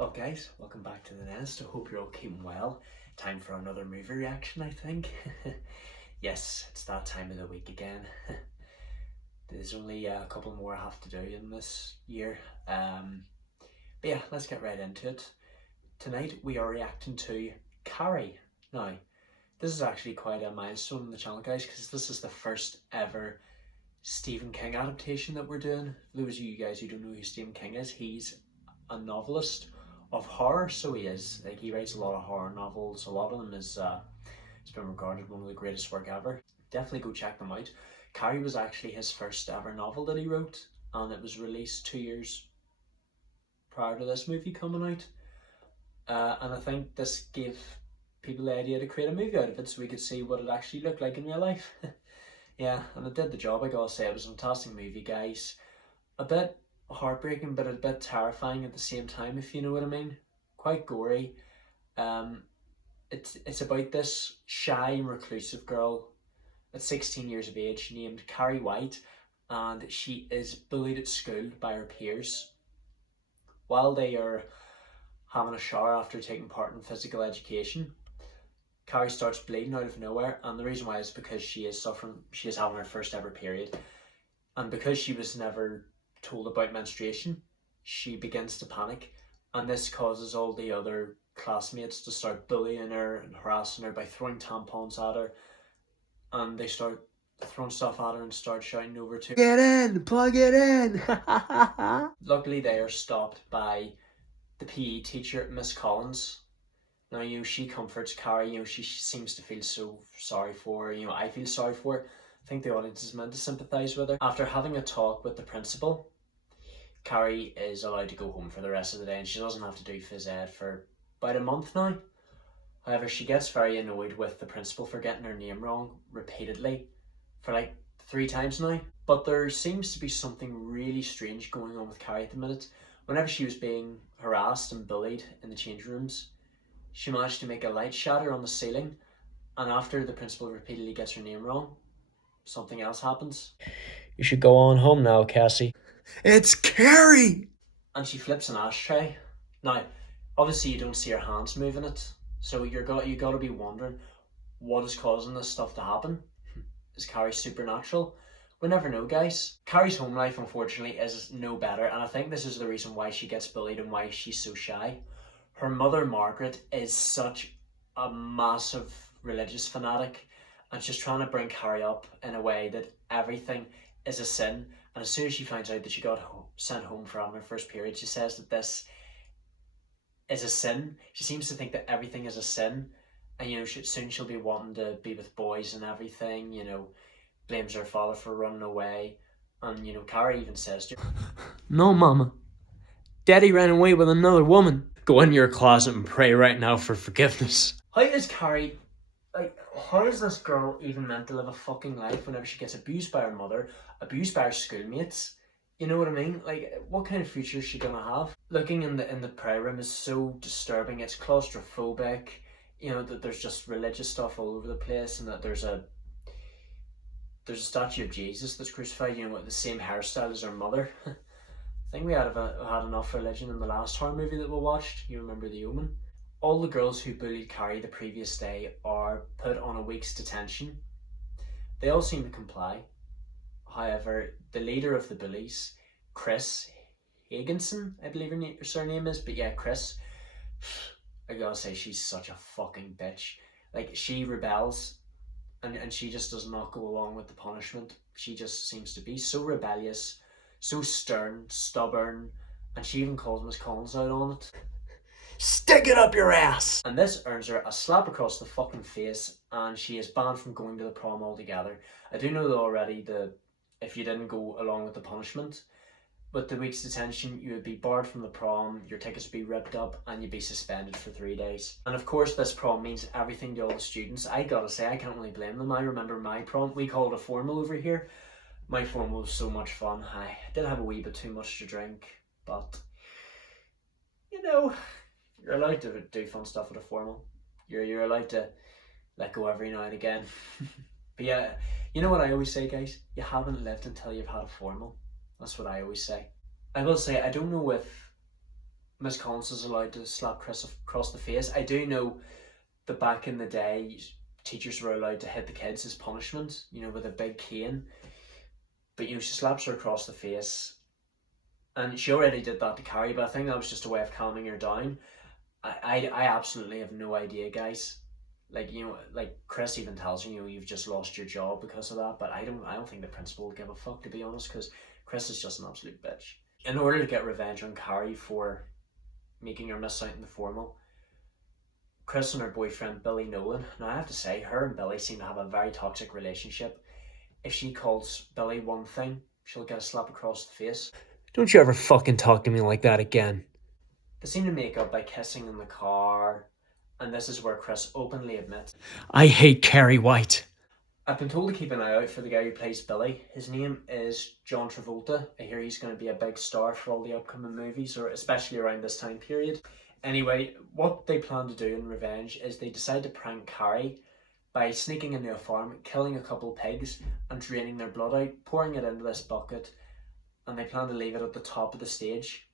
Well guys, welcome back to the nest. I hope you're all keeping well. Time for another movie reaction, I think. Yes, it's that time of the week again. There's only a couple more I have to do in this year. But yeah, let's get right into it. Tonight we are reacting to Carrie. Now, this is actually quite a milestone on the channel, guys, because this is the first ever Stephen King adaptation that we're doing. For those of you guys who don't know who Stephen King is, he's a novelist of horror, so he is. Like, he writes a lot of horror novels. A lot of them is it's been regarded one of the greatest work ever. Definitely go check them out. Carrie was actually his first ever novel that he wrote, and it was released 2 years prior to this movie coming out. And I think this gave people the idea to create a movie out of it so we could see what it actually looked like in real life. Yeah, and it did the job, I gotta say. It was a fantastic movie, guys. A bit heartbreaking, but a bit terrifying at the same time, if you know what I mean. Quite gory. It's about this shy and reclusive girl at 16 years of age named Carrie White, and she is bullied at school by her peers. While they are having a shower after taking part in physical education, Carrie starts bleeding out of nowhere, and the reason why is because she is having her first ever period, and because she was never told about menstruation, she begins to panic, and this causes all the other classmates to start bullying her and harassing her by throwing tampons at her, and they start throwing stuff at her and start shouting over to her, "Get in! Plug it in!" Luckily they are stopped by the PE teacher, Miss Collins. Now, she comforts Carrie. She seems to feel so sorry for her. I feel sorry for her. I think the audience is meant to sympathise with her. After having a talk with the principal, Carrie is allowed to go home for the rest of the day, and she doesn't have to do phys ed for about a month now. However, she gets very annoyed with the principal for getting her name wrong repeatedly for like 3 times now. But there seems to be something really strange going on with Carrie at the minute. Whenever she was being harassed and bullied in the change rooms, she managed to make a light shatter on the ceiling, and after the principal repeatedly gets her name wrong, something else happens. "You should go on home now, Cassie. It's Carrie!" And she flips an ashtray. Now, obviously you don't see her hands moving it, so you gotta be wondering what is causing this stuff to happen. Is Carrie supernatural? We never know, guys. Carrie's home life, unfortunately, is no better, and I think this is the reason why she gets bullied and why she's so shy. Her mother, Margaret, is such a massive religious fanatic, and she's trying to bring Carrie up in a way that everything is a sin. And as soon as she finds out that she got sent home for having her first period, she says that this is a sin. She seems to think that everything is a sin, and soon she'll be wanting to be with boys and everything. Blames her father for running away, and Carrie even says to her, "No, Mama, Daddy ran away with another woman. Go in your closet and pray right now for forgiveness." How is Carrie, how is this girl even meant to live a fucking life whenever she gets abused by her mother, abused by her schoolmates? You know what I mean? What kind of future is she gonna have? Looking in the prayer room is so disturbing. It's claustrophobic. That there's just religious stuff all over the place, and that there's a statue of Jesus that's crucified, with the same hairstyle as her mother. I think we had enough religion in the last horror movie that we watched. You remember The Omen? All the girls who bullied Carrie the previous day are put on a week's detention. They all seem to comply. However, the leader of the bullies, Chris Higginson, I believe her surname is, but yeah, Chris, I gotta say, she's such a fucking bitch. She rebels, and she just does not go along with the punishment. She just seems to be so rebellious, so stern, stubborn, and she even calls Miss Collins out on it. "Stick it up your ass!" And this earns her a slap across the fucking face, and she is banned from going to the prom altogether. I do know that already, if you didn't go along with the punishment, with the week's detention, you would be barred from the prom, your tickets would be ripped up, and you'd be suspended for 3 days. And of course, this prom means everything to all the students. I gotta say, I can't really blame them. I remember my prom, we call it a formal over here. My formal was so much fun. I did have a wee bit too much to drink, but you're allowed to do fun stuff at a formal. You're allowed to let go every now and again. But yeah, you know what I always say, guys? You haven't lived until you've had a formal. That's what I always say. I will say, I don't know if Miss Collins is allowed to slap Chris across the face. I do know that back in the day, teachers were allowed to hit the kids as punishment, with a big cane. But, she slaps her across the face. And she already did that to Carrie, but I think that was just a way of calming her down. I absolutely have no idea, guys. Like, like Chris even tells her, you've just lost your job because of that. But I don't think the principal will give a fuck, to be honest, because Chris is just an absolute bitch. In order to get revenge on Carrie for making her miss out in the formal, Chris and her boyfriend Billy Nolan. Now I have to say, her and Billy seem to have a very toxic relationship. If she calls Billy one thing, she'll get a slap across the face. Don't you ever fucking talk to me like that again. They seem to make up by kissing in the car, and this is where Chris openly admits, I hate Carrie White. I've been told to keep an eye out for the guy who plays Billy. His name is John Travolta. I hear he's going to be a big star for all the upcoming movies, or especially around this time period. Anyway, what they plan to do in revenge is they decide to prank Carrie by sneaking into a farm, killing a couple pigs, and draining their blood out, pouring it into this bucket, and they plan to leave it at the top of the stage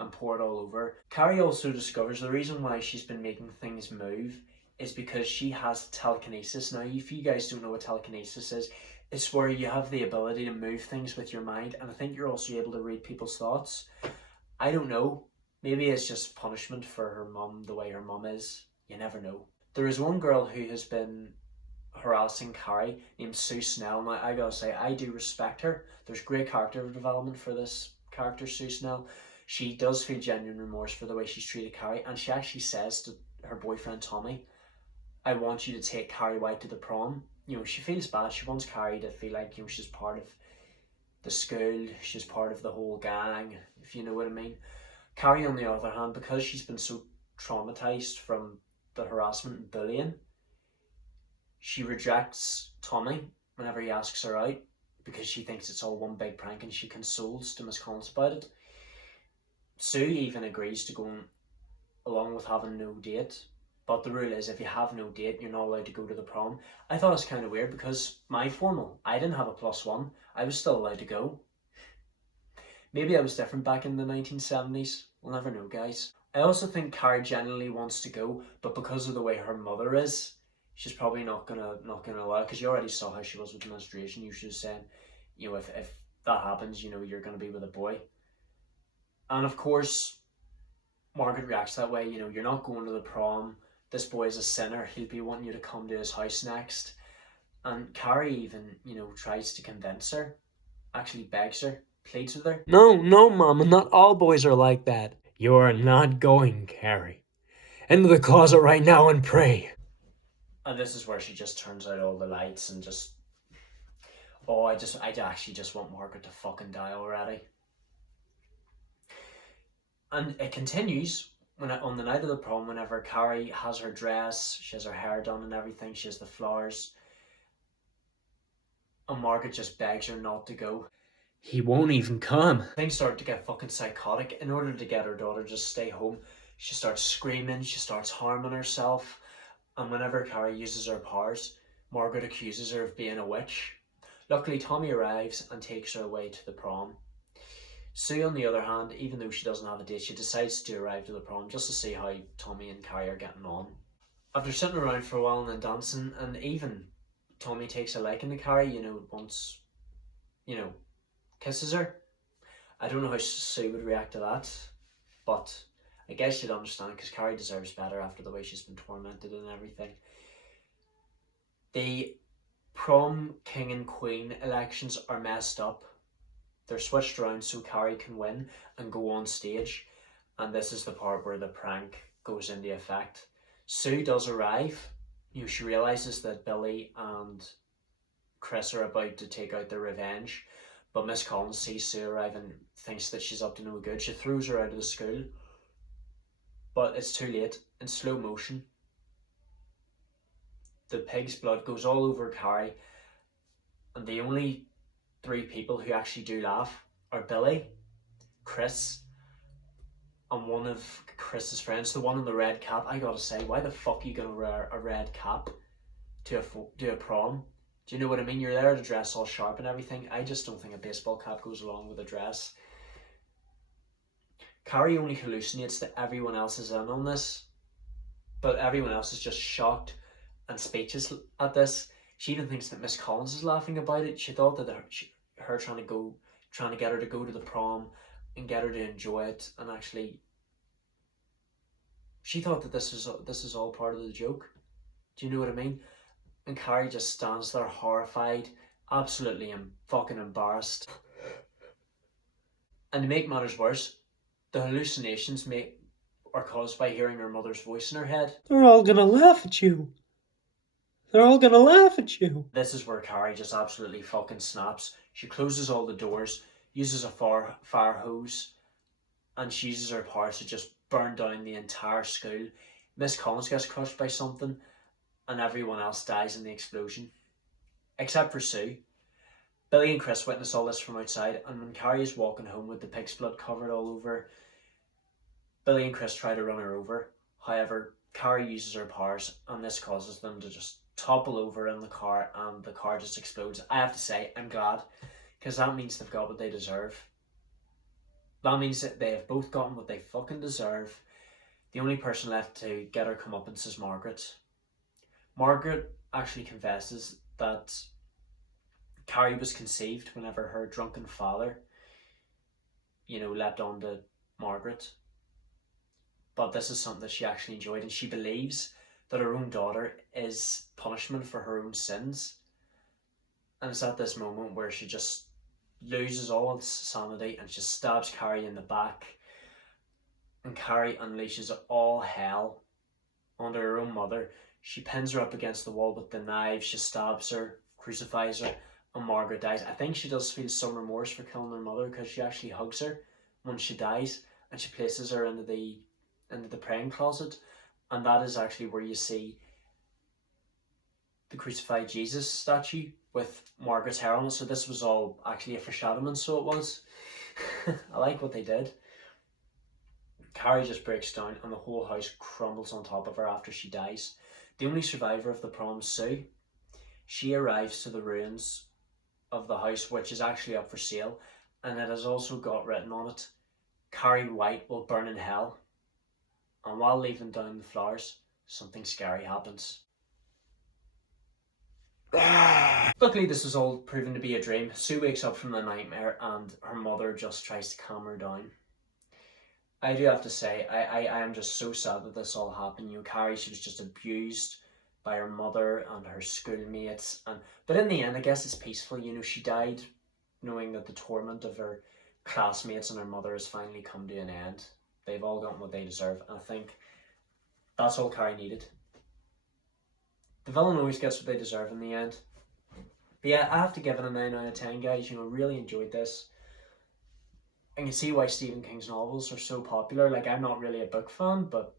and pour it all over. Carrie also discovers the reason why she's been making things move is because she has telekinesis. Now, if you guys don't know what telekinesis is, it's where you have the ability to move things with your mind, and I think you're also able to read people's thoughts. I don't know. Maybe it's just punishment for her mum, the way her mum is. You never know. There is one girl who has been harassing Carrie named Sue Snell. Now, I gotta say, I do respect her. There's great character development for this character, Sue Snell. She does feel genuine remorse for the way she's treated Carrie, and she actually says to her boyfriend Tommy, I want you to take Carrie White to the prom. She feels bad. She wants Carrie to feel like, she's part of the school, she's part of the whole gang, if you know what I mean. Carrie, on the other hand, because she's been so traumatized from the harassment and bullying, she rejects Tommy whenever he asks her out because she thinks it's all one big prank, and she consoles to Miss Collins about it. Sue even agrees to go along with having no date, but the rule is if you have no date, you're not allowed to go to the prom. I thought it was kind of weird because my formal, I didn't have a +1. I was still allowed to go. Maybe I was different back in the 1970s. We'll never know, guys. I also think Carrie genuinely wants to go, but because of the way her mother is, she's probably not gonna allow it, because you already saw how she was with the menstruation. You should have said, if that happens, you're gonna be with a boy. And of course, Margaret reacts that way. You're not going to the prom. This boy is a sinner. He'll be wanting you to come to his house next. And Carrie even, tries to convince her, actually begs her, pleads with her. No, Mama, not all boys are like that. You are not going, Carrie. Into the closet right now and pray. And this is where she just turns out all the lights and just, I actually just want Margaret to fucking die already. And it continues on the night of the prom, whenever Carrie has her dress, she has her hair done and everything, she has the flowers, and Margaret just begs her not to go. He won't even come. Things start to get fucking psychotic. In order to get her daughter to just stay home, she starts screaming, she starts harming herself, and whenever Carrie uses her powers, Margaret accuses her of being a witch. Luckily, Tommy arrives and takes her away to the prom. Sue, on the other hand, even though she doesn't have a date, she decides to arrive to the prom just to see how Tommy and Carrie are getting on. After sitting around for a while and then dancing, and even Tommy takes a liking to Carrie, once, kisses her. I don't know how Sue would react to that, but I guess you'd understand, because Carrie deserves better after the way she's been tormented and everything. The prom king and queen elections are messed up. They're switched around so Carrie can win and go on stage, and this is the part where the prank goes into effect. Sue does arrive. She realises that Billy and Chris are about to take out their revenge, but Miss Collins sees Sue arrive and thinks that she's up to no good. She throws her out of the school, but it's too late. In slow motion, the pig's blood goes all over Carrie, and the only 3 people who actually do laugh are Billy, Chris, and one of Chris's friends, the one in the red cap. I gotta say, why the fuck are you gonna wear a red cap to a prom? Do you know what I mean? You're there to dress all sharp and everything. I just don't think a baseball cap goes along with a dress. Carrie only hallucinates that everyone else is in on this, but everyone else is just shocked and speechless at this. She even thinks that Miss Collins is laughing about it. She thought that her trying to get her to go to the prom and get her to enjoy it, and actually, she thought that this is all part of the joke. Do you know what I mean? And Carrie just stands there horrified, absolutely fucking embarrassed. And to make matters worse, the hallucinations are caused by hearing her mother's voice in her head. They're all gonna laugh at you. They're all gonna laugh at you. This is where Carrie just absolutely fucking snaps. She closes all the doors, uses a fire hose, and she uses her powers to just burn down the entire school. Miss Collins gets crushed by something, and everyone else dies in the explosion. Except for Sue. Billy and Chris witness all this from outside, and when Carrie is walking home with the pig's blood covered all over, Billy and Chris try to run her over. However, Carrie uses her powers, and this causes them to just topple over in the car, and the car just explodes. I have to say, I'm glad, because that means they've got what they deserve. That means that they have both gotten what they fucking deserve. The only person left to get her comeuppance is Margaret. Margaret actually confesses that Carrie was conceived whenever her drunken father, leapt onto Margaret. But this is something that she actually enjoyed, and she believes that her own daughter is punishment for her own sins. And it's at this moment where she just loses all its sanity and just stabs Carrie in the back. And Carrie unleashes all hell onto her own mother. She pins her up against the wall with the knife, she stabs her, crucifies her, and Margaret dies. I think she does feel some remorse for killing her mother, because she actually hugs her when she dies, and she places her into the praying closet, and that is actually where you see the crucified Jesus statue with Margaret's hair on it. So this was all actually a foreshadowing, so it was. I like what they did. Carrie just breaks down, and the whole house crumbles on top of her after she dies. The only survivor of the prom, Sue, she arrives to the ruins of the house, which is actually up for sale, and it has also got written on it, Carrie White will burn in hell. And while leaving down the flowers, something scary happens. Luckily, this is all proven to be a dream. Sue wakes up from the nightmare, and her mother just tries to calm her down. I do have to say, I am just so sad that this all happened. Carrie, she was just abused by her mother and her schoolmates, but in the end, I guess it's peaceful. She died knowing that the torment of her classmates and her mother has finally come to an end. They've all gotten what they deserve, and I think that's all Carrie needed. The villain always gets what they deserve in the end. But yeah, I have to give it a 9 out of 10, guys. Really enjoyed this. I can see why Stephen King's novels are so popular. Like, I'm not really a book fan, but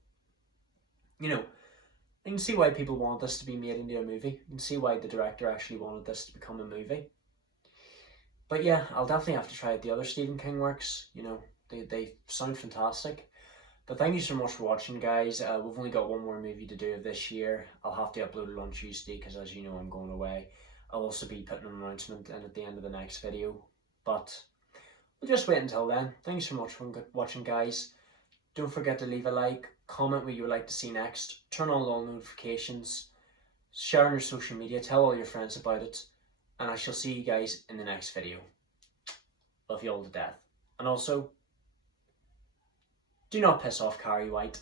I can see why people want this to be made into a movie. I can see why the director actually wanted this to become a movie. But yeah, I'll definitely have to try out the other Stephen King works. They sound fantastic. But thank you so much for watching, guys. We've only got one more movie to do of this year. I'll have to upload it on Tuesday, because as you know, I'm going away. I'll also be putting an announcement in at the end of the next video. But we'll just wait until then. Thanks so much for watching, guys. Don't forget to leave a like, comment what you would like to see next, turn on all notifications, share on your social media, tell all your friends about it, and I shall see you guys in the next video. Love you all to death. And also, do not piss off Carrie White.